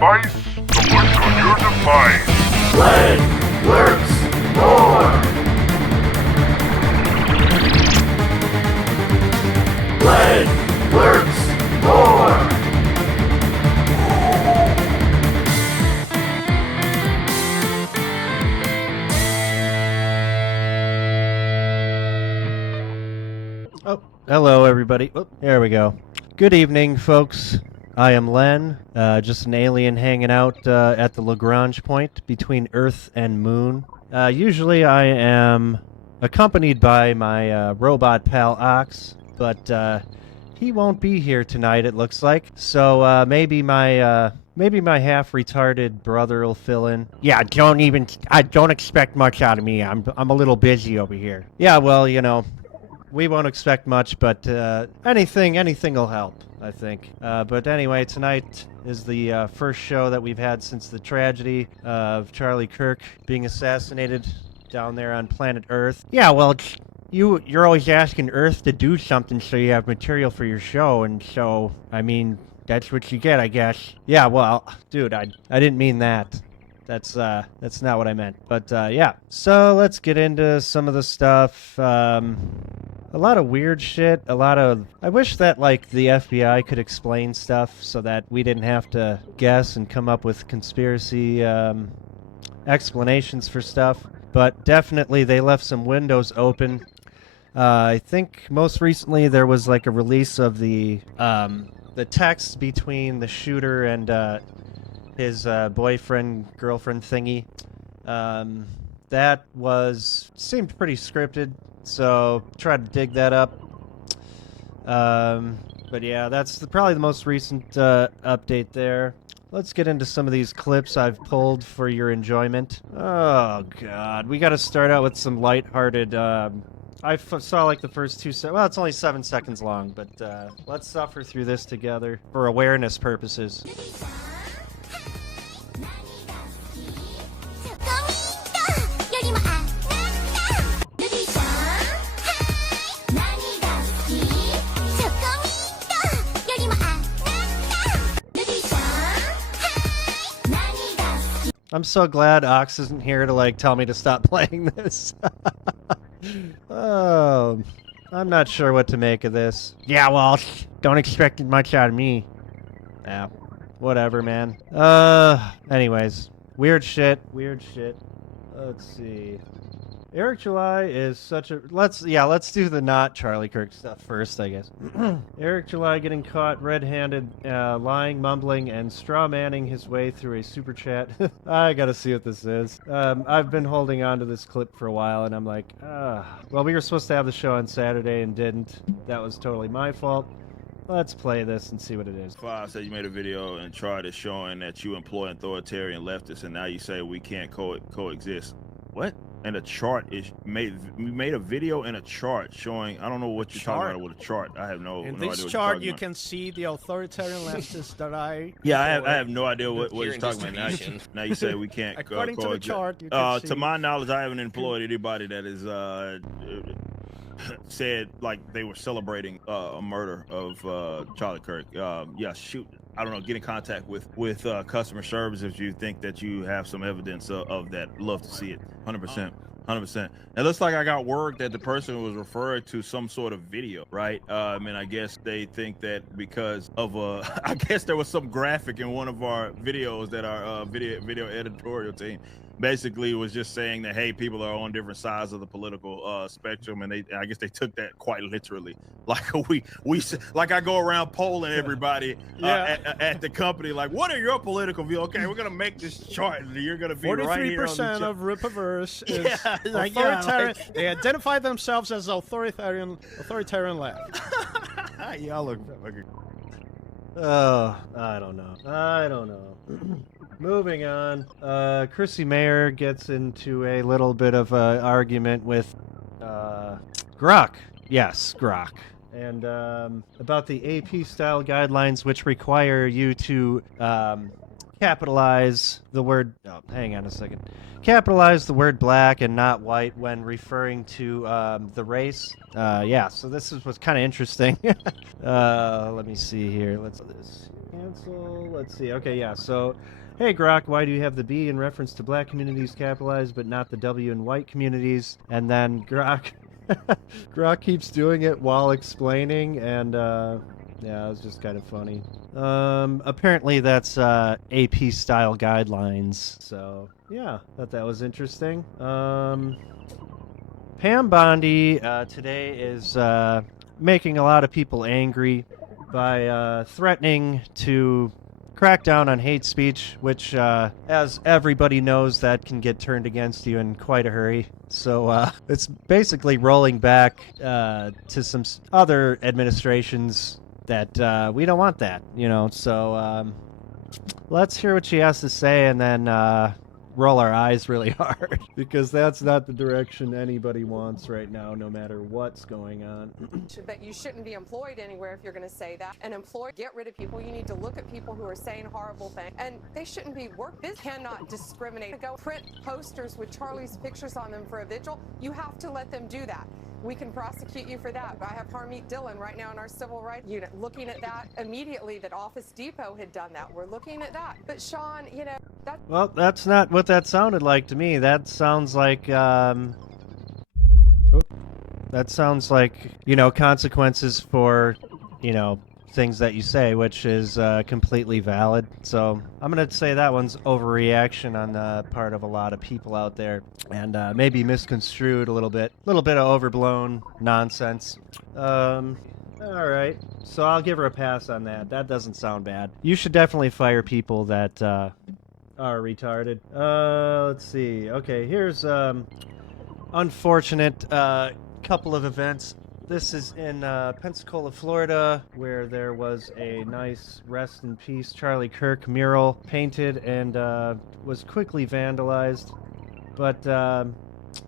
device to look on your device. Len Lurks Moar. Len Lurks Moar. Oh, hello everybody. Oh, there we go. Good evening, folks. I am Len, just an alien hanging out at the Lagrange point between Earth and Moon. Usually I am accompanied by my robot pal Ox, but he won't be here tonight, it looks like. So maybe my half-retarded brother will fill in. Yeah, I don't expect much out of me. I'm a little busy over here. Yeah, well, you know, we won't expect much, but anything will help, I think. But anyway, tonight is the first show that we've had since the tragedy of Charlie Kirk being assassinated down there on planet Earth. Yeah, well, you're always asking Earth to do something so you have material for your show, and so, I mean, that's what you get, I guess. Yeah, well, dude, I didn't mean that. That's not what I meant. But yeah, so let's get into some of the stuff. A lot of weird shit. I wish that like the FBI could explain stuff so that we didn't have to guess and come up with conspiracy explanations for stuff. But definitely they left some windows open. I think most recently there was like a release of the text between the shooter and his boyfriend, girlfriend thingy. That seemed pretty scripted, so tried to dig that up. But yeah, that's probably the most recent update there. Let's get into some of these clips I've pulled for your enjoyment. Oh god, we got to start out with some lighthearted. I saw like the first 2 seconds. Well, it's only 7 seconds long, but let's suffer through this together for awareness purposes. I'm so glad Ox isn't here to like tell me to stop playing this. Oh, I'm not sure what to make of this. Yeah, well, don't expect much out of me. Yeah, whatever, man. Anyways, weird shit. Let's see. Eric July is such a... Let's do the not Charlie Kirk stuff first, I guess. Eric July getting caught red-handed, lying, mumbling, and straw-manning his way through a super chat. I gotta see what this is. I've been holding on to this clip for a while, and I'm like, well, we were supposed to have the show on Saturday and didn't. That was totally my fault. Let's play this and see what it is. Clive said you made a video and tried it showing that you employ authoritarian leftists, and now you say we can't coexist. What? And a chart is made. We made a video and a chart showing. I don't know what you're talking about with a chart. I have no. In no this idea chart, you can see the authoritarian leftists that I. Yeah, I have no idea what you're talking about. Now you say we can't. According to the chart, you can see. To my knowledge, I haven't employed anybody that is said like they were celebrating a murder of Charlie Kirk. Yeah, shoot. I don't know, get in contact with customer service if you think that you have some evidence of that. Love to see it. 100%. 100%. It looks like I got word that the person was referring to some sort of video, right? I mean, I guess they think that because of I guess there was some graphic in one of our videos that our video editorial team basically was just saying that, hey, people are on different sides of the political spectrum, and I guess they took that quite literally. Like like I go around polling everybody at the company, like, what are your political views? Okay, we're gonna make this chart, and you're gonna be right here on the chart. 43% of Ripaverse is authoritarian. They identify themselves as authoritarian left. Y'all look fucking. Oh, I don't know. Moving on. Chrissy Mayer gets into a little bit of an argument with Grok. Yes, Grok. And about the AP style guidelines, which require you to capitalize the word... Oh, hang on a second. Capitalize the word black and not white when referring to the race. Yeah, so this was kind of interesting. Let me see here. Let's do this. cancel. Let's see. Okay, yeah. So, hey, Grok, why do you have the B in reference to black communities capitalized, but not the W in white communities? And then Grok, Grok keeps doing it while explaining, and yeah, it's just kind of funny. Apparently that's AP style guidelines. So yeah, thought that was interesting. Pam Bondi today is making a lot of people angry by threatening to crack down on hate speech, which, as everybody knows, that can get turned against you in quite a hurry. So it's basically rolling back to some other administrations that we don't want that, you know. So let's hear what she has to say, and then roll our eyes really hard, because that's not the direction anybody wants right now, no matter what's going on. That you shouldn't be employed anywhere if you're going to say that. And employ, get rid of people. You need to look at people who are saying horrible things, and they shouldn't be worked. This cannot discriminate. Go print posters with Charlie's pictures on them for a vigil. You have to let them do that. We can prosecute you for that. I have Harmeet Dillon right now in our civil rights unit looking at that immediately, that Office Depot had done that. We're looking at that. But Sean, you know, that... Well, that's not what that sounded like to me. That sounds like, you know, consequences for, you know, things that you say, which is completely valid. So I'm going to say that one's overreaction on the part of a lot of people out there, and maybe misconstrued a little bit. A little bit of overblown nonsense. All right. So I'll give her a pass on that. That doesn't sound bad. You should definitely fire people that are retarded. Let's see. Okay, here's unfortunate couple of events. This is in Pensacola, Florida, where there was a nice Rest in Peace Charlie Kirk mural painted and was quickly vandalized. But,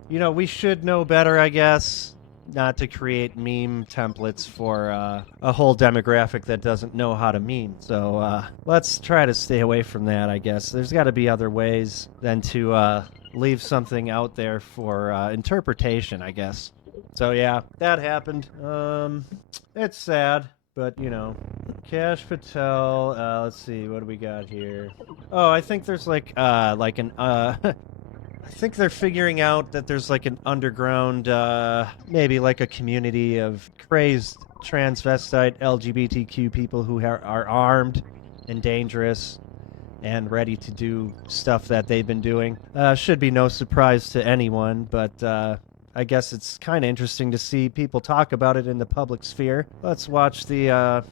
you know, we should know better, I guess, not to create meme templates for a whole demographic that doesn't know how to meme. So let's try to stay away from that, I guess. There's got to be other ways than to leave something out there for interpretation, I guess. So yeah, that happened. It's sad, but you know. Cash Patel, let's see, what do we got here? Oh, I think there's like an I think they're figuring out that there's like an underground, maybe like a community of crazed transvestite LGBTQ people who are armed and dangerous and ready to do stuff that they've been doing. Should be no surprise to anyone, but I guess it's kind of interesting to see people talk about it in the public sphere. Let's watch the,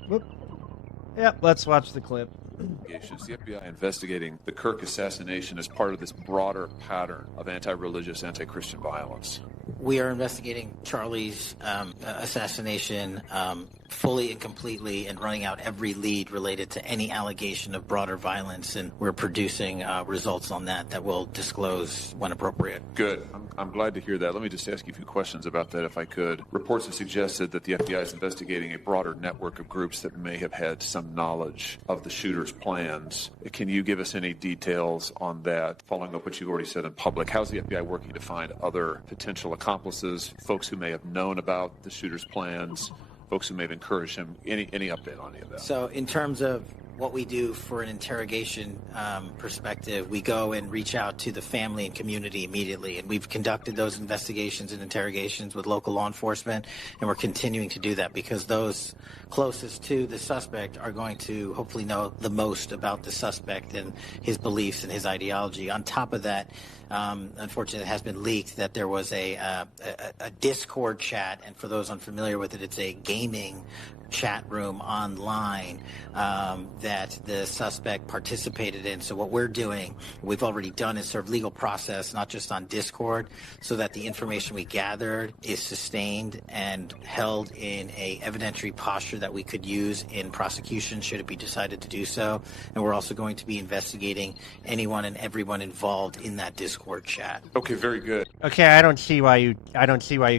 let's watch the clip. The FBI investigating the Kirk assassination as part of this broader pattern of anti-religious, anti-Christian violence. We are investigating Charlie's assassination fully and completely, and running out every lead related to any allegation of broader violence, and we're producing results on that we'll disclose when appropriate. Good. I'm glad to hear that. Let me just ask you a few questions about that, if I could. Reports have suggested that the FBI is investigating a broader network of groups that may have had some knowledge of the shooter's plans. Can you give us any details on that, following up what you already said in public? How's the FBI working to find other potential accomplices, folks who may have known about the shooter's plans, folks who may have encouraged him? Any update on any of that? So in terms of what we do for an interrogation perspective, we go and reach out to the family and community immediately, and we've conducted those investigations and interrogations with local law enforcement, and we're continuing to do that because those closest to the suspect are going to hopefully know the most about the suspect and his beliefs and his ideology. On top of that, unfortunately, it has been leaked that there was a Discord chat, and for those unfamiliar with it, it's a gaming chat room online that the suspect participated in. So what we're doing, we've already done, is serve legal process, not just on Discord, so that the information we gathered is sustained and held in a evidentiary posture that we could use in prosecution should it be decided to do so. And we're also going to be investigating anyone and everyone involved in that Discord chat. Okay, very good. Okay, I don't see why you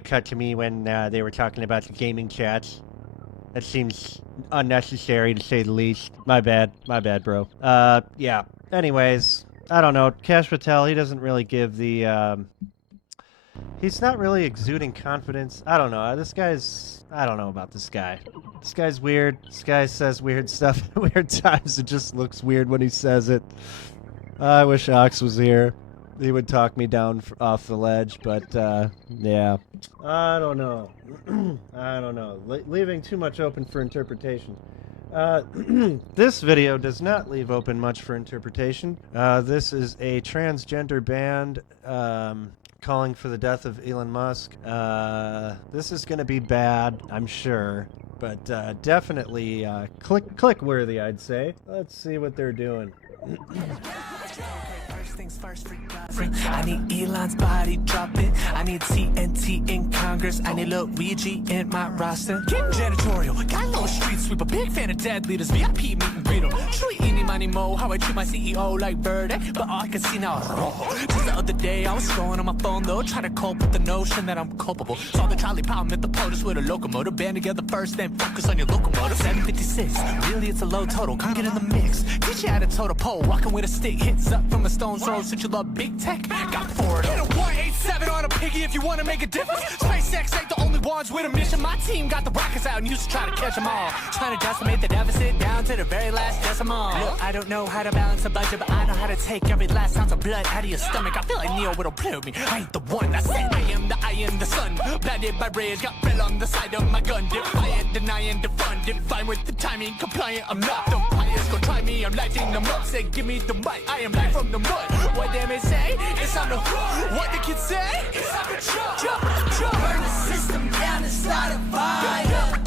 cut to me when they were talking about the gaming chats. That seems unnecessary, to say the least. My bad, bro. Yeah. Anyways, I don't know. Cash Patel, he doesn't really give the He's not really exuding confidence. I don't know. I don't know about this guy. This guy's weird. This guy says weird stuff at weird times. It just looks weird when he says it. I wish Ox was here. He would talk me down off the ledge, but yeah. I don't know. I don't know. Leaving too much open for interpretation. This video does not leave open much for interpretation. This is a transgender band calling for the death of Elon Musk. This is going to be bad, I'm sure, but definitely click worthy, I'd say. Let's see what they're doing. Things first, I need Elon's body dropping. I need TNT in Congress. I need Luigi in my roster. Get janitorial, got a little street sweeper. Big fan of dead leaders, VIP meet and greet 'em. True eeny money mo, how I treat my CEO like Bird, but all I can see now is rojo. Just the other day, I was scrolling on my phone though, trying to cope with the notion that I'm culpable. Saw the trolley pound at the POTUS with a locomotive. Band together first, then focus on your locomotive. 756, really it's a low total. Come get in the mix. Teach you how to toe the pole, walking with a stick, hits up from a stone's throw. Since you love big tech, got forward. Hit a 187 on a piggy if you want to make a difference. SpaceX ain't the only ones with a mission. My team got the rockets out and used to try to catch them all. Trying to decimate the deficit down to the very last decimal. Look, I don't know how to balance a budget, but I know how to take every last ounce of blood out of your stomach. I feel like Neo would applaud me. I ain't the one that said I am the sun. Blinded by rage, got fell on the side of my gun. Defiant, denying, defunded. Fine with the timing, compliant. I'm not the pious, go try me. I'm lighting them up. Say, give me the mic. I am live from the mud. What they may say, it's on the hook. What the kids say, it's on the jump. Burn the system down and start a fire.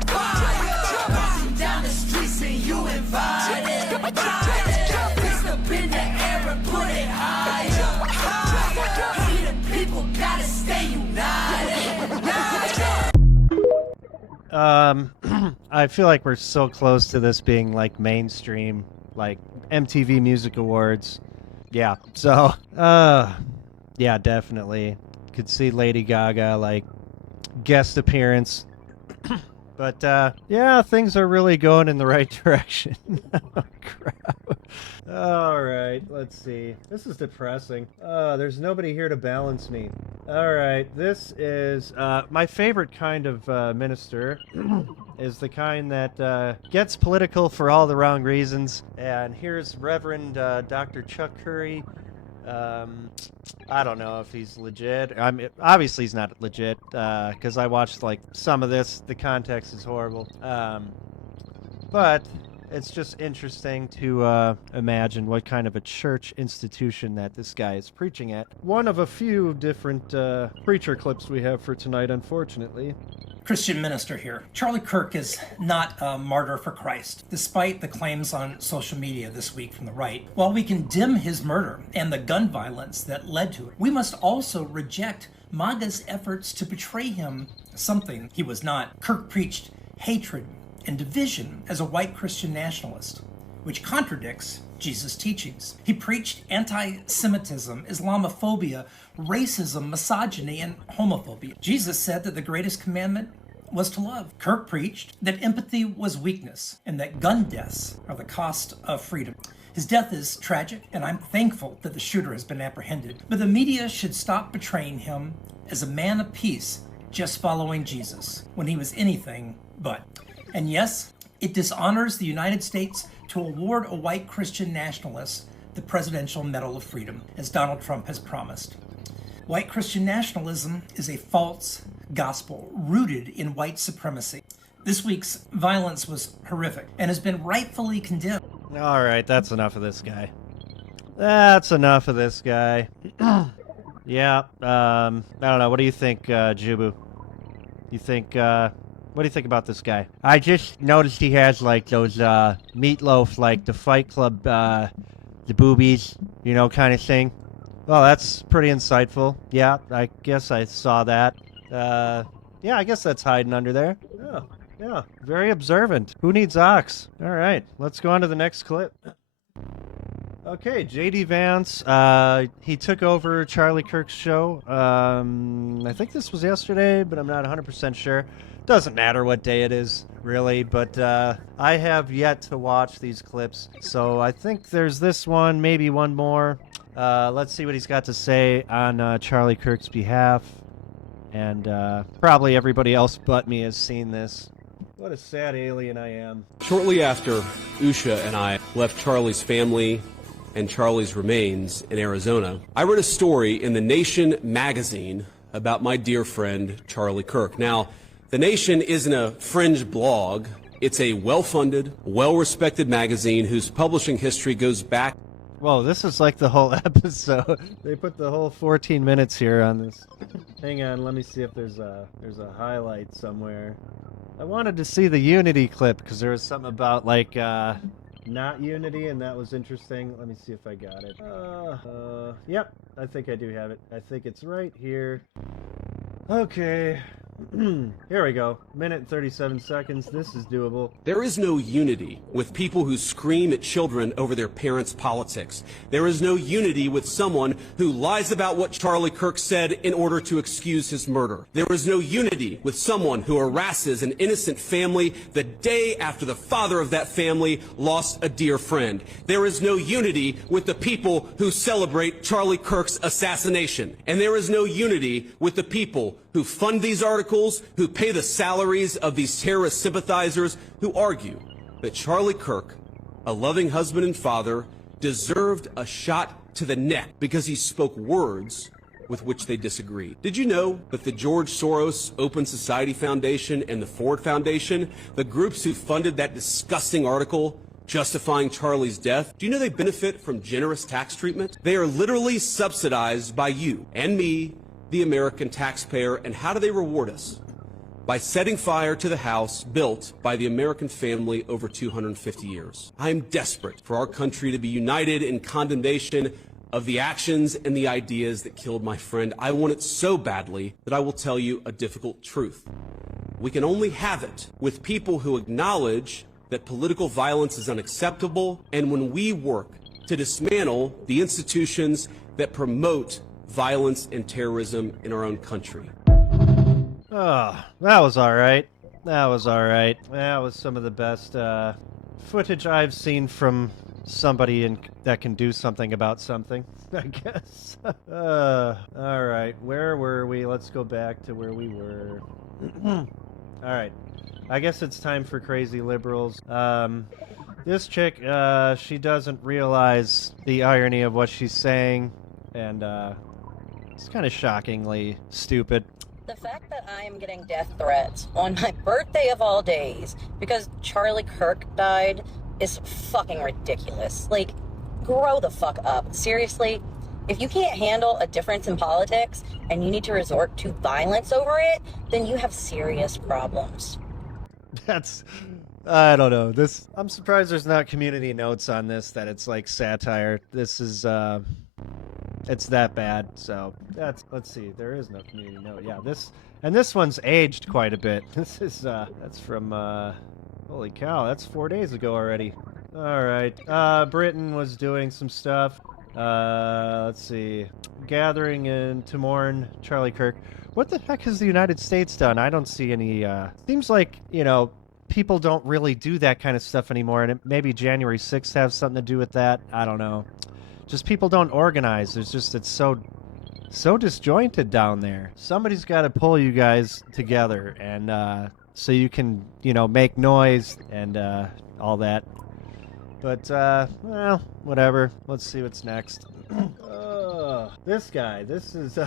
Marching down the streets and you invited. Fist up in the air and put it higher. We the people gotta stay united. I feel like we're so close to this being like mainstream, like MTV Music Awards. Yeah, so, yeah, definitely. Could see Lady Gaga, like, guest appearance. But, yeah, things are really going in the right direction. Oh, crap. All right, let's see. This is depressing. There's nobody here to balance me. All right, this is my favorite kind of minister is the kind that gets political for all the wrong reasons. And here's Reverend Dr. Chuck Curry. I don't know if he's legit. Obviously he's not legit, because I watched like some of this. The context is horrible. But it's just interesting to imagine what kind of a church institution that this guy is preaching at. One of a few different preacher clips we have for tonight, unfortunately. Christian minister here. Charlie Kirk is not a martyr for Christ, despite the claims on social media this week from the right. While we condemn his murder and the gun violence that led to it, we must also reject MAGA's efforts to portray him as something he was not. Kirk preached hatred and division as a white Christian nationalist, which contradicts Jesus' teachings. He preached anti-Semitism, Islamophobia, racism, misogyny, and homophobia. Jesus said that the greatest commandment was to love. Kirk preached that empathy was weakness and that gun deaths are the cost of freedom. His death is tragic, and I'm thankful that the shooter has been apprehended. But the media should stop portraying him as a man of peace just following Jesus when he was anything but. And yes, it dishonors the United States to award a white Christian nationalist the Presidential Medal of Freedom, as Donald Trump has promised. White Christian nationalism is a false gospel rooted in white supremacy. This week's violence was horrific and has been rightfully condemned. All right, that's enough of this guy. That's enough of this guy. Yeah, I don't know. What do you think, Jubu? You think, what do you think about this guy? I just noticed he has, like, those, meatloaf, like, the Fight Club, the boobies, you know, kind of thing. Well, that's pretty insightful. Yeah, I guess I saw that. Yeah, I guess that's hiding under there. Oh, yeah, very observant. Who needs ox? All right, let's go on to the next clip. Okay, J.D. Vance, he took over Charlie Kirk's show. I think this was yesterday, but I'm not 100% sure. Doesn't matter what day it is, really, but I have yet to watch these clips. So I think there's this one, maybe one more. Let's see what he's got to say on Charlie Kirk's behalf. and probably everybody else but me has seen this. What a sad alien I am. Shortly after Usha and I left Charlie's family and Charlie's remains in Arizona, I read a story in The Nation magazine about my dear friend Charlie Kirk. Now, The Nation isn't a fringe blog. It's a well-funded, well-respected magazine whose publishing history goes back. Whoa, this is like the whole episode. They put the whole 14 minutes here on this. Hang on, let me see if there's a highlight somewhere. I wanted to see the Unity clip because there was something about like not Unity, and that was interesting. Let me see if I got it. Yep, I think I do have it. I think it's right here. Okay. Here we go. Minute and 37 seconds. This is doable. There is no unity with people who scream at children over their parents' politics. There is no unity with someone who lies about what Charlie Kirk said in order to excuse his murder. There is no unity with someone who harasses an innocent family the day after the father of that family lost a dear friend. There is no unity with the people who celebrate Charlie Kirk's assassination. And there is no unity with the people who fund these articles, who pay the salaries of these terrorist sympathizers, who argue that Charlie Kirk, a loving husband and father, deserved a shot to the neck because he spoke words with which they disagreed. Did you know that the George Soros Open Society Foundation and the Ford Foundation, the groups who funded that disgusting article justifying Charlie's death, do you know they benefit from generous tax treatment? They are literally subsidized by you and me, the American taxpayer. And how do they reward us? By setting fire to the house built by the American family over 250 years. I am desperate for our country to be united in condemnation of the actions and the ideas that killed my friend. I want it so badly that I will tell you a difficult truth. We can only have it with people who acknowledge that political violence is unacceptable, and when we work to dismantle the institutions that promote violence and terrorism in our own country. Oh, that was alright. That was alright. That was some of the best footage I've seen from somebody that can do something about something, I guess. Alright, where were we? Let's go back to where we were. Alright, I guess it's time for Crazy Liberals. This chick, she doesn't realize the irony of what she's saying, and it's kind of shockingly stupid. The fact that I am getting death threats on my birthday of all days because Charlie Kirk died is fucking ridiculous. Like, grow the fuck up. Seriously, if you can't handle a difference in politics and you need to resort to violence over it, then you have serious problems. I don't know. I'm surprised there's not community notes on this, that it's like satire. This is, it's that bad. So let's see. There is no community note. Yeah, this one's aged quite a bit. This is, that's from, holy cow, that's 4 days ago already. All right. Britain was doing some stuff. Let's see. Gathering to mourn Charlie Kirk. What the heck has the United States done? I don't see any, seems like, people don't really do that kind of stuff anymore, and maybe January 6th has something to do with that. I don't know. Just people don't organize. It's so disjointed down there. Somebody's got to pull you guys together, and so you can, make noise and all that. But, well, whatever. Let's see what's next. This guy. This is,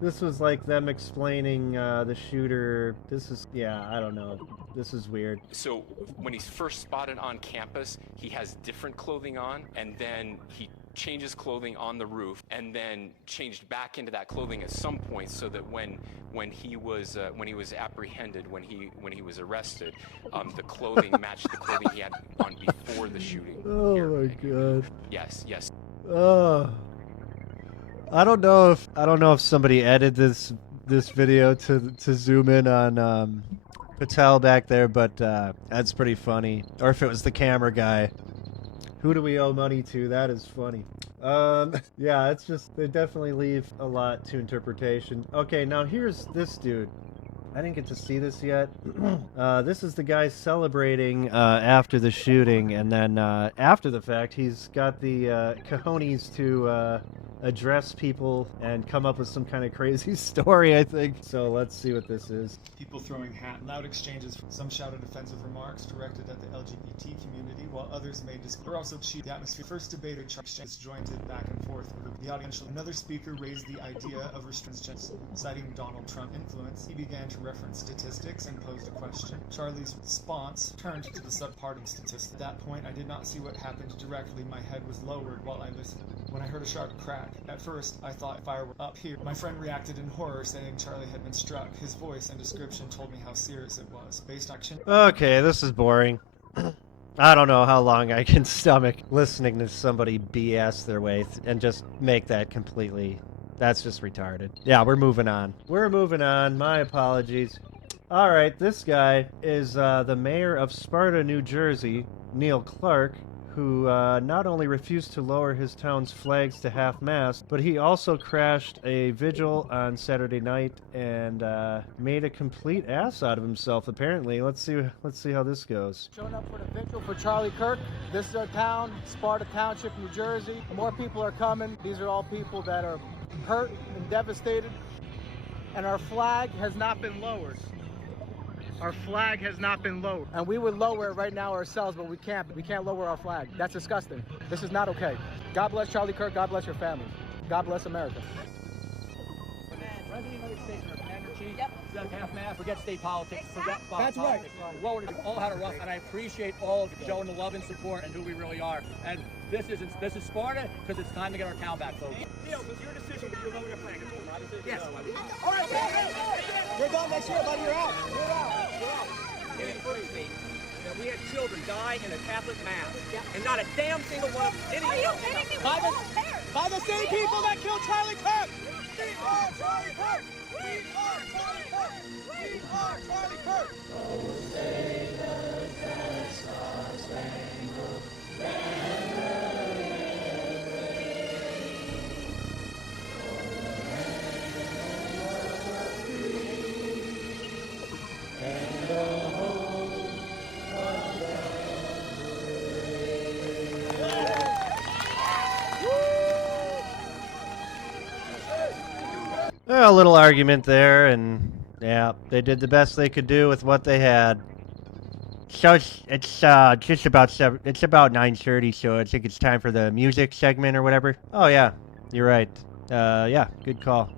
this was like them explaining the shooter. I don't know. This is weird. So when he's first spotted on campus, he has different clothing on, and then he changes clothing on the roof, and then changed back into that clothing at some point, so that when he was apprehended, when he was arrested, the clothing matched the clothing he had on before the shooting. Oh my god. Yes. I don't know if somebody edited this video to zoom in on Patel back there, but that's pretty funny. Or if it was the camera guy. Who do we owe money to? That is funny. Yeah, it's just, they definitely leave a lot to interpretation. Okay, now here's this dude. I didn't get to see this yet. This is the guy celebrating after the shooting, and then after the fact, he's got the cojones to address people and come up with some kind of crazy story, I think. So let's see what this is. People throwing loud exchanges. Some shouted offensive remarks directed at the LGBT community, while others made display. Also cheap the atmosphere. First debater exchange jointed back and forth with the audience. Another speaker raised the idea of restrictions, citing Donald Trump influence. He began to reference statistics and posed a question. Charlie's response turned to the subparting statistics. At that point, I did not see what happened directly. My head was lowered while I listened. When I heard a sharp crack, at first I thought fire were up here. My friend reacted in horror, saying Charlie had been struck. His voice and description told me how serious it was. Based on action. Okay, this is boring. I don't know how long I can stomach listening to somebody BS their way and just make that completely... That's just retarded. Yeah, we're moving on. My apologies. All right, this guy is the mayor of Sparta, New Jersey, Neil Clark, who not only refused to lower his town's flags to half-mast, but he also crashed a vigil on Saturday night and made a complete ass out of himself, apparently. Let's see how this goes. Showing up for the vigil for Charlie Kirk. This is our town, Sparta Township, New Jersey. More people are coming. These are all people that are hurt and devastated. And our flag has not been lowered. Our flag has not been lowered. And we would lower it right now ourselves, but we can't. We can't lower our flag. That's disgusting. This is not okay. God bless Charlie Kirk. God bless your family. God bless America. President of the United States and our commander-in-chief, yep. Half-mast, forget state politics, forget That's politics. right. Well, we've all had a rough, and I appreciate all of you showing the love and support and who we really are. And this is Sparta, because it's time to get our town back, folks. Neil, it's your decision if you lower your flag. It's my decision. Yes. All right, you're done next year, buddy. You're out. You're out. You're out. We had children dying in a Catholic mass, and not a damn single one. Are you kidding me? By the same people that killed Charlie Kirk. We are Charlie Kirk. We are Charlie Kirk. We are Charlie Kirk. Oh, say does that star-spangled banner and the hope of A little argument there, and yeah, they did the best they could do with what they had. So it's just about it's about 9:30, so I think it's time for the music segment or whatever. Oh yeah, you're right. Yeah, good call.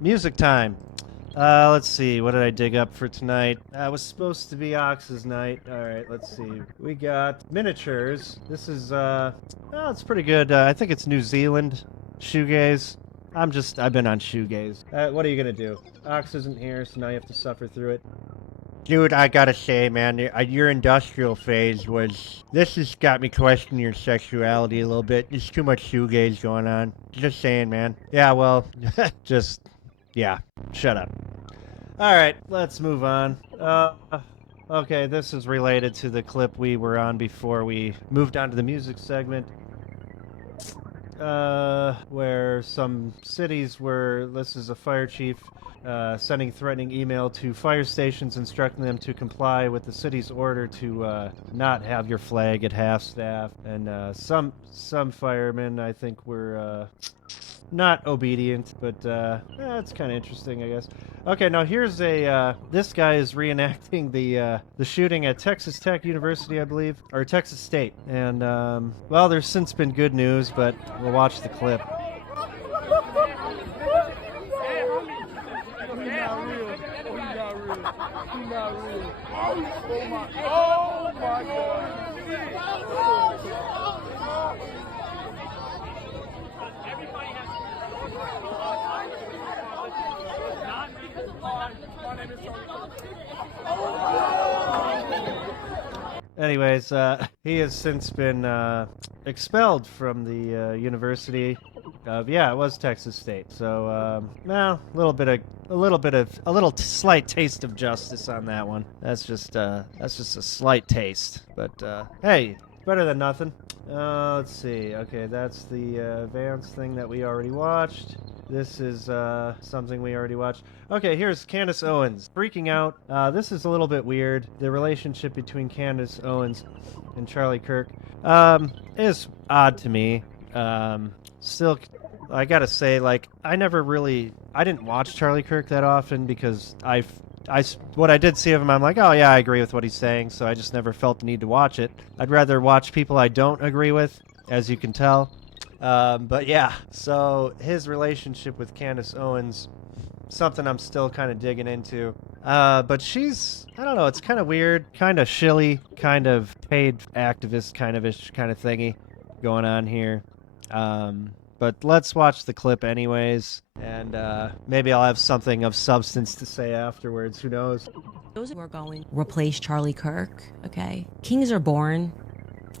Music time. Let's see, what did I dig up for tonight? It was supposed to be Ox's night. Alright, let's see. We got Miniatures. This is, it's pretty good. I think it's New Zealand shoegaze. I've been on shoegaze. What are you gonna do? Ox isn't here, so now you have to suffer through it. Dude, I gotta say, man, your industrial phase this has got me questioning your sexuality a little bit. There's too much shoegaze going on. Just saying, man. Yeah, well, yeah, shut up. Alright, let's move on. Okay, this is related to the clip we were on before we moved on to the music segment. Where some cities this is a fire chief sending threatening email to fire stations instructing them to comply with the city's order to not have your flag at half-staff. And some firemen, I think, were not obedient, but it's kind of interesting, I guess. Okay, now here's this guy is reenacting the shooting at Texas Tech University, I believe, or Texas State. And, well, there's since been good news, but we'll watch the clip. Oh my God. Anyways, he has since been expelled from the university of, yeah, it was Texas State. So, well, a little slight taste of justice on that one. That's just a slight taste. But hey, better than nothing. Let's see. Okay, that's the Vance thing that we already watched. This is something we already watched. Okay, here's Candace Owens freaking out. This is a little bit weird. The relationship between Candace Owens and Charlie Kirk is odd to me. Still I gotta say, like, I didn't watch Charlie Kirk that often because what I did see of him, I'm like, oh yeah, I agree with what he's saying, so I just never felt the need to watch it. I'd rather watch people I don't agree with, as you can tell. But yeah, so his relationship with Candace Owens, something I'm still kind of digging into. But she's, I don't know, it's kind of weird, kind of shilly, kind of paid activist kind of thingy going on here. But let's watch the clip anyways, and maybe I'll have something of substance to say afterwards. Who knows? Those who are going to replace Charlie Kirk, okay? Kings are born.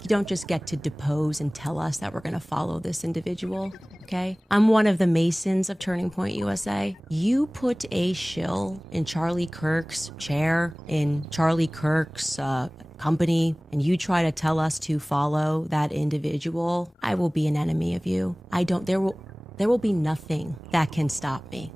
You don't just get to depose and tell us that we're going to follow this individual, okay? I'm one of the Masons of Turning Point USA. You put a shill in Charlie Kirk's chair, in Charlie Kirk's company, and you try to tell us to follow that individual, I will be an enemy of you. There will be nothing that can stop me,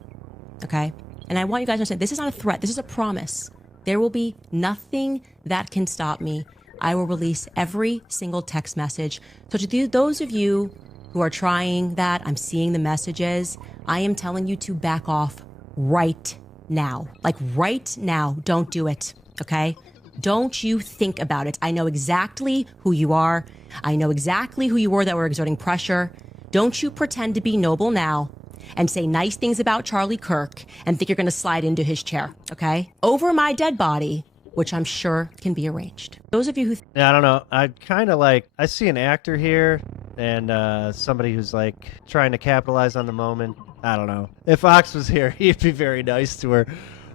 okay? And I want you guys to understand, this is not a threat, this is a promise. There will be nothing that can stop me. I will release every single text message. So to those of you who are trying that, I'm seeing the messages, I am telling you to back off right now. Like right now, don't do it, okay? Don't you think about it. I know exactly who you are. I know exactly who you were that were exerting pressure. Don't you pretend to be noble now and say nice things about Charlie Kirk and think you're going to slide into his chair, okay? Over my dead body, which I'm sure can be arranged. Those of you who... Yeah, I don't know. I kind of like... I see an actor here and somebody who's like trying to capitalize on the moment. I don't know. If Ox was here, he'd be very nice to her.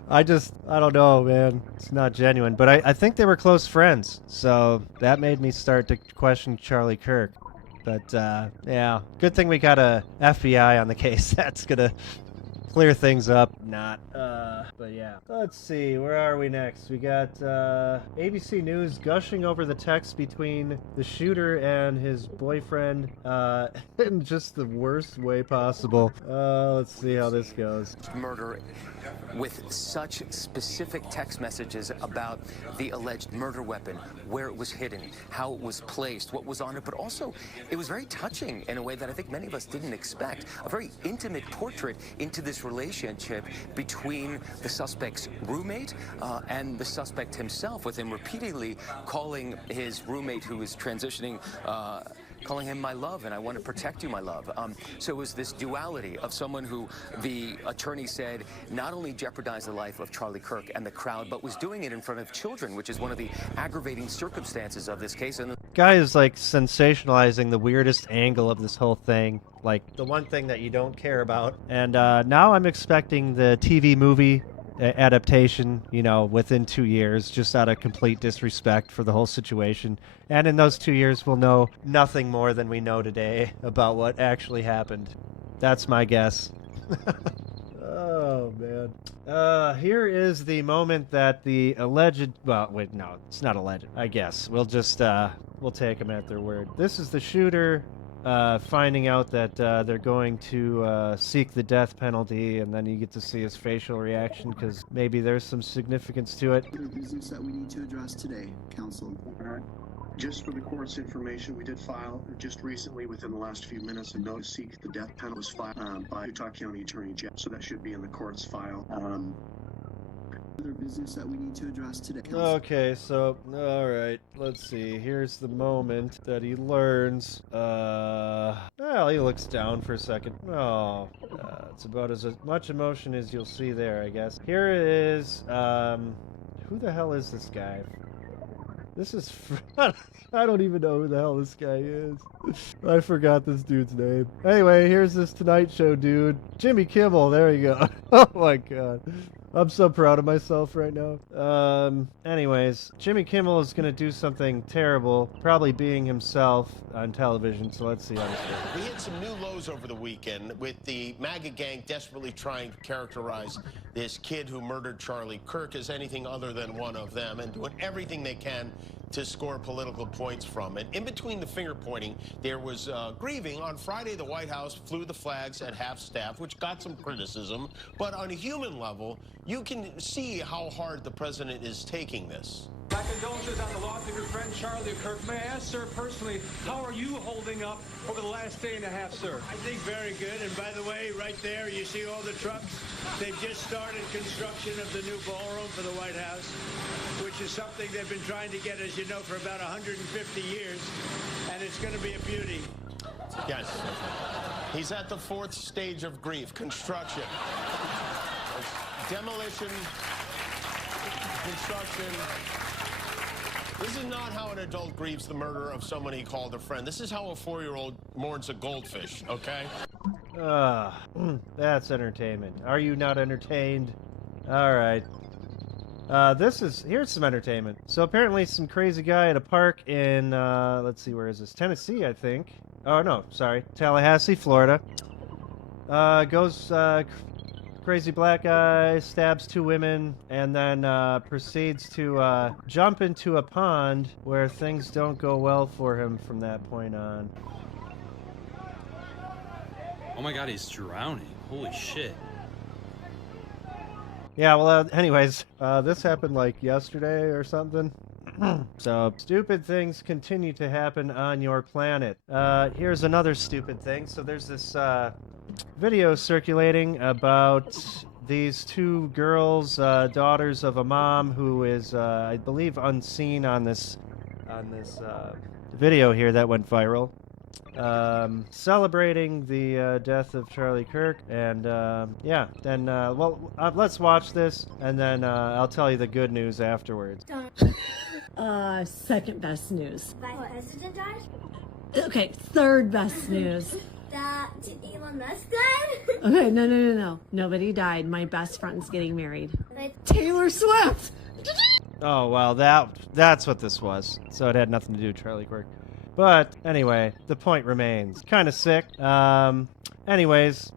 I don't know, man. It's not genuine. But I think they were close friends. So that made me start to question Charlie Kirk. But, yeah. Good thing we got a FBI on the case. That's gonna clear things up. Not. But yeah. Let's see. Where are we next? We got ABC News gushing over the text between the shooter and his boyfriend in just the worst way possible. Let's see how this goes. Murder with such specific text messages about the alleged murder weapon, where it was hidden, how it was placed, what was on it, but also it was very touching in a way that I think many of us didn't expect. A very intimate portrait into this relationship between the suspect's roommate and the suspect himself, with him repeatedly calling his roommate who was transitioning calling him my love, and I want to protect you, my love. So it was this duality of someone who the attorney said not only jeopardized the life of Charlie Kirk and the crowd, but was doing it in front of children, which is one of the aggravating circumstances of this case. And the guy is like sensationalizing the weirdest angle of this whole thing, like the one thing that you don't care about. And now I'm expecting the TV movie adaptation, you know, within 2 years, just out of complete disrespect for the whole situation. And in those 2 years, we'll know nothing more than we know today about what actually happened. That's my guess. Oh, man. Here is the moment that the alleged... Well, wait, no, it's not alleged, I guess. We'll just, we'll take them at their word. This is the shooter finding out that they're going to seek the death penalty, and then you get to see his facial reaction, because maybe there's some significance to it. Business that we need to address today, Council. Just for the court's information, we did file just recently, within the last few minutes, a notice to seek the death penalty was filed by Utah County Attorney General, so that should be in the court's file. Other business that we need to address today, Council. Okay, so, alright, let's see. Here's the moment that he learns, well, he looks down for a second. Oh, it's about as much emotion as you'll see there, I guess. Here it is, who the hell is this guy? This is... I don't even know who the hell this guy is. I forgot this dude's name. Anyway, here's this Tonight Show dude. Jimmy Kimmel, there you go. Oh my god. I'm so proud of myself right now. Anyways, Jimmy Kimmel is gonna do something terrible, probably being himself on television, so let's see how this goes. We hit some new lows over the weekend with the MAGA gang desperately trying to characterize this kid who murdered Charlie Kirk as anything other than one of them, and doing everything they can to score political points from it. In between the finger pointing, there was grieving. On Friday, the White House flew the flags at half-staff, which got some criticism. But on a human level, you can see how hard the president is taking this. My condolences on the loss of your friend Charlie Kirk. May I ask, sir, personally, how are you holding up over the last day and a half, sir? I think very good. And by the way, right there, you see all the trucks? They've just started construction of the new ballroom for the White House, which is something they've been trying to get, as you know, for about 150 years. And it's going to be a beauty. Yes. He's at the fourth stage of grief, construction. Demolition, construction. This is not how an adult grieves the murder of someone he called a friend. This is how a 4-year-old mourns a goldfish, okay? That's entertainment. Are you not entertained? Alright. Here's some entertainment. So apparently some crazy guy at a park in, let's see, where is this? Tennessee, I think. Oh, no, sorry. Tallahassee, Florida. Crazy black guy stabs 2 women and then proceeds to jump into a pond where things don't go well for him from that point on. Oh my god, he's drowning. Holy shit. Yeah, well, anyways, this happened like yesterday or something. So, stupid things continue to happen on your planet. Here's another stupid thing. So there's this video circulating about these 2 girls, daughters of a mom who is, I believe, unseen on this video here that went viral. Celebrating the death of Charlie Kirk, and yeah, then let's watch this, and then I'll tell you the good news afterwards. Second best news. Vice President died? Okay, third best news. Did Elon Musk died? Okay, no. Nobody died. My best friend's getting married. Taylor Swift! Oh, well, that's what this was. So it had nothing to do with Charlie Kirk. But anyway, the point remains. Kind of sick. Anyways,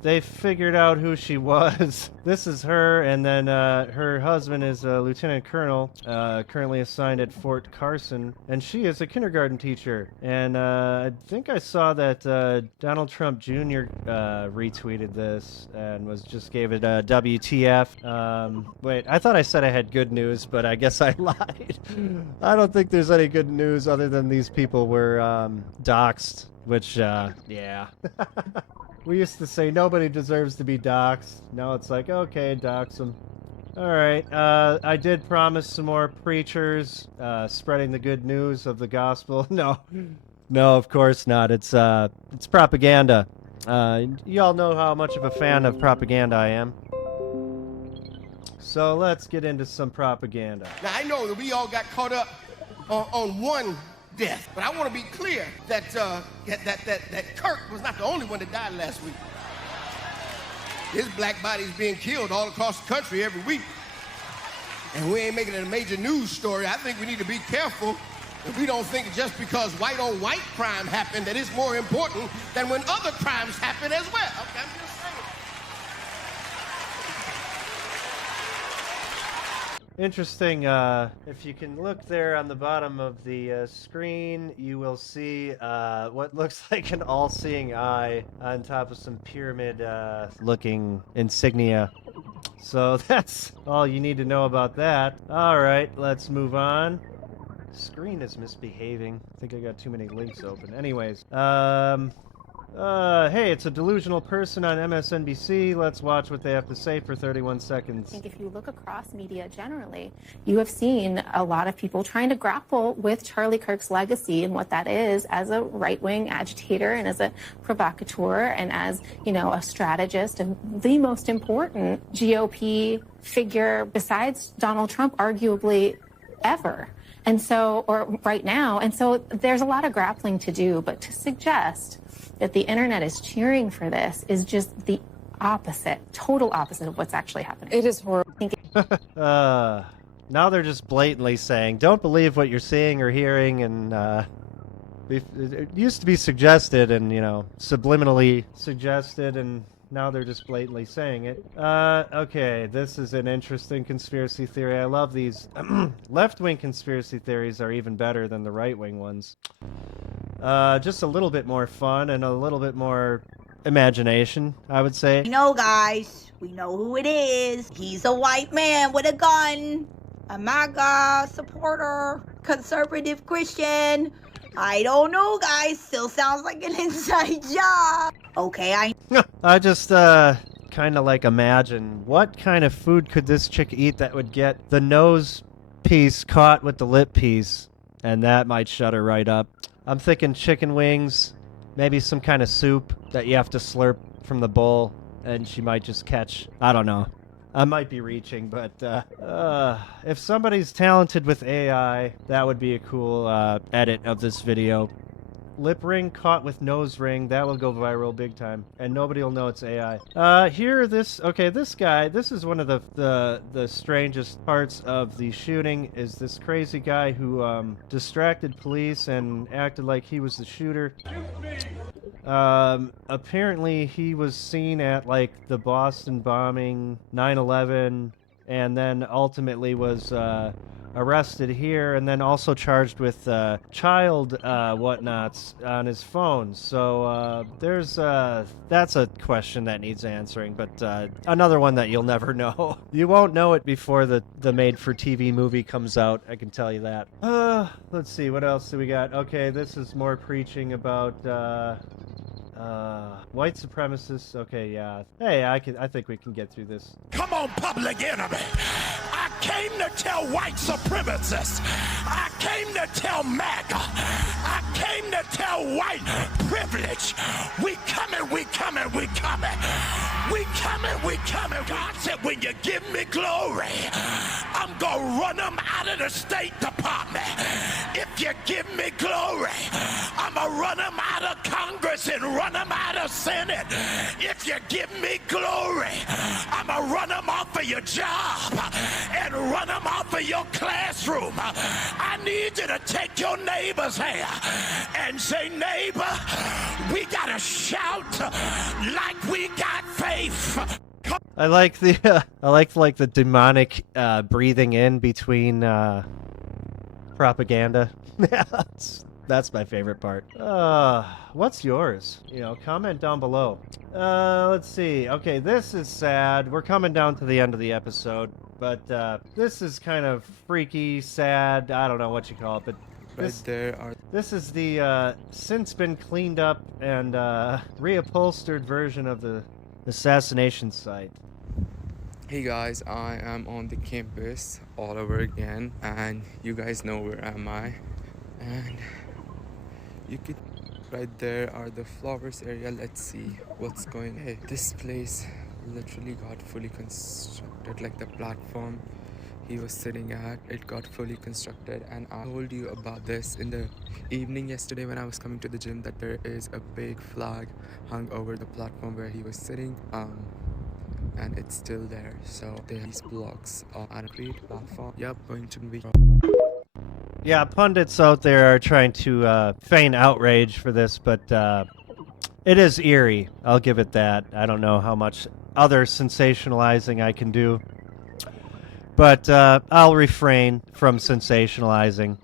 they figured out who she was. This is her, and then her husband is a lieutenant colonel, currently assigned at Fort Carson, and she is a kindergarten teacher. And I think I saw that Donald Trump Jr. Retweeted this and just gave it a WTF. Wait, I thought I said I had good news, but I guess I lied. I don't think there's any good news other than these people were doxxed. Which, yeah. We used to say nobody deserves to be doxxed. Now it's like, okay, dox them. Alright, I did promise some more preachers, spreading the good news of the gospel. No, of course not. It's propaganda. Y'all know how much of a fan of propaganda I am. So let's get into some propaganda. Now, I know that we all got caught up on one death, but I want to be clear that that Kirk was not the only one that died last week. His black body's being killed all across the country every week, and we ain't making it a major news story. I think we need to be careful if we don't think just because white on white crime happened that it's more important than when other crimes happen as well. Okay, I'm just saying. Interesting, if you can look there on the bottom of the screen, you will see what looks like an all-seeing eye on top of some pyramid-looking insignia. So that's all you need to know about that. Alright, let's move on. Screen is misbehaving. I think I got too many links open. Anyways, hey, it's a delusional person on MSNBC. Let's watch what they have to say for 31 seconds. I think if you look across media generally, you have seen a lot of people trying to grapple with Charlie Kirk's legacy and what that is as a right-wing agitator and as a provocateur and as, you know, a strategist and the most important GOP figure besides Donald Trump, arguably ever. And so, or right now. And so there's a lot of grappling to do, but to suggest that the internet is cheering for this is just the opposite, total opposite of what's actually happening. It is horrible. Now they're just blatantly saying, don't believe what you're seeing or hearing, and it used to be suggested and, you know, subliminally suggested, and now they're just blatantly saying it. Okay, this is an interesting conspiracy theory. I love these. Left-wing conspiracy theories are even better than the right-wing ones. Just a little bit more fun and a little bit more imagination, I would say. We know, guys. We know who it is. He's a white man with a gun. a MAGA supporter, conservative Christian. I don't know, guys. Still sounds like an inside job. Okay, I just kind of like imagine what kind of food could this chick eat that would get the nose piece caught with the lip piece, and that might shut her right up. I'm thinking chicken wings, maybe some kind of soup that you have to slurp from the bowl, and she might just catch. I don't know. I might be reaching, but if somebody's talented with AI, that would be a cool edit of this video. Lip ring caught with nose ring, that will go viral big time, and nobody will know it's AI. This guy, this is one of the strangest parts of the shooting, is this crazy guy who distracted police and acted like he was the shooter. Apparently he was seen at like the Boston bombing, 9/11, and then ultimately was arrested here, and then also charged with child whatnots on his phone. So that's a question that needs answering, but another one that you'll never know. You won't know it before the made-for-TV movie comes out, I can tell you that. Let's see, what else do we got? Okay, this is more preaching about white supremacists. Okay, yeah. Hey, I think we can get through this. Come on, Public Enemy. I came to tell white supremacists. I came to tell MAGA. I came to tell white privilege. We coming, we coming, we coming. We coming, we coming. God said, when you give me glory, I'm gonna run them out of the State Department. If you give me glory, I'm gonna run them out of Congress and run them out of Senate. If you give me glory, I'm gonna run them off of your job and run them off of your classroom. I need you to take your neighbor's hand and say, neighbor, we gotta shout like we got faith. I like the demonic breathing in between propaganda. That's my favorite part. What's yours? Comment down below. Let's see. Okay, this is sad. We're coming down to the end of the episode, but this is kind of freaky, sad. I don't know what you call it, but this is the since been cleaned up and reupholstered version of the assassination site. Hey guys, I am on the campus all over again, and you guys know where am I, and you could right there are the flowers area. Let's see what's going on. Hey, this place literally got fully constructed, like the platform he was sitting at, it got fully constructed, and I told you about this in the evening yesterday when I was coming to the gym, that there is a big flag hung over the platform where he was sitting, and it's still there. So these blocks are on a concrete platform. Yep, going to be. Yeah, pundits out there are trying to feign outrage for this, but it is eerie. I'll give it that. I don't know how much other sensationalizing I can do, but I'll refrain from sensationalizing.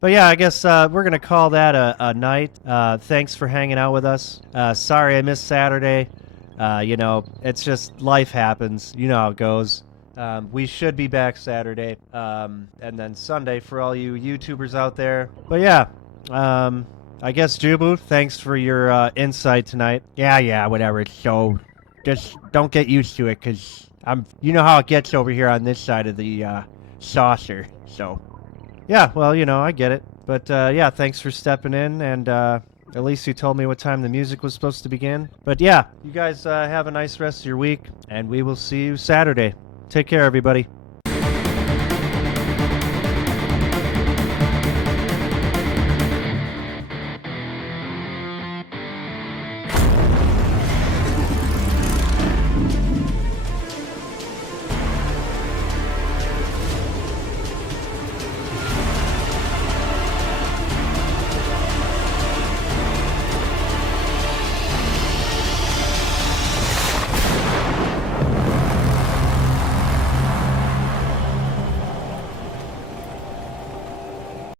But yeah, I guess we're going to call that a night. Thanks for hanging out with us. Sorry I missed Saturday. It's just life happens. You know how it goes. We should be back Saturday, and then Sunday for all you YouTubers out there. But yeah, I guess Jubu, thanks for your insight tonight. Yeah, whatever. So just don't get used to it, because you know how it gets over here on this side of the saucer. So yeah, well, I get it. But yeah, thanks for stepping in, and at least you told me what time the music was supposed to begin. But yeah, you guys have a nice rest of your week, and we will see you Saturday. Take care, everybody.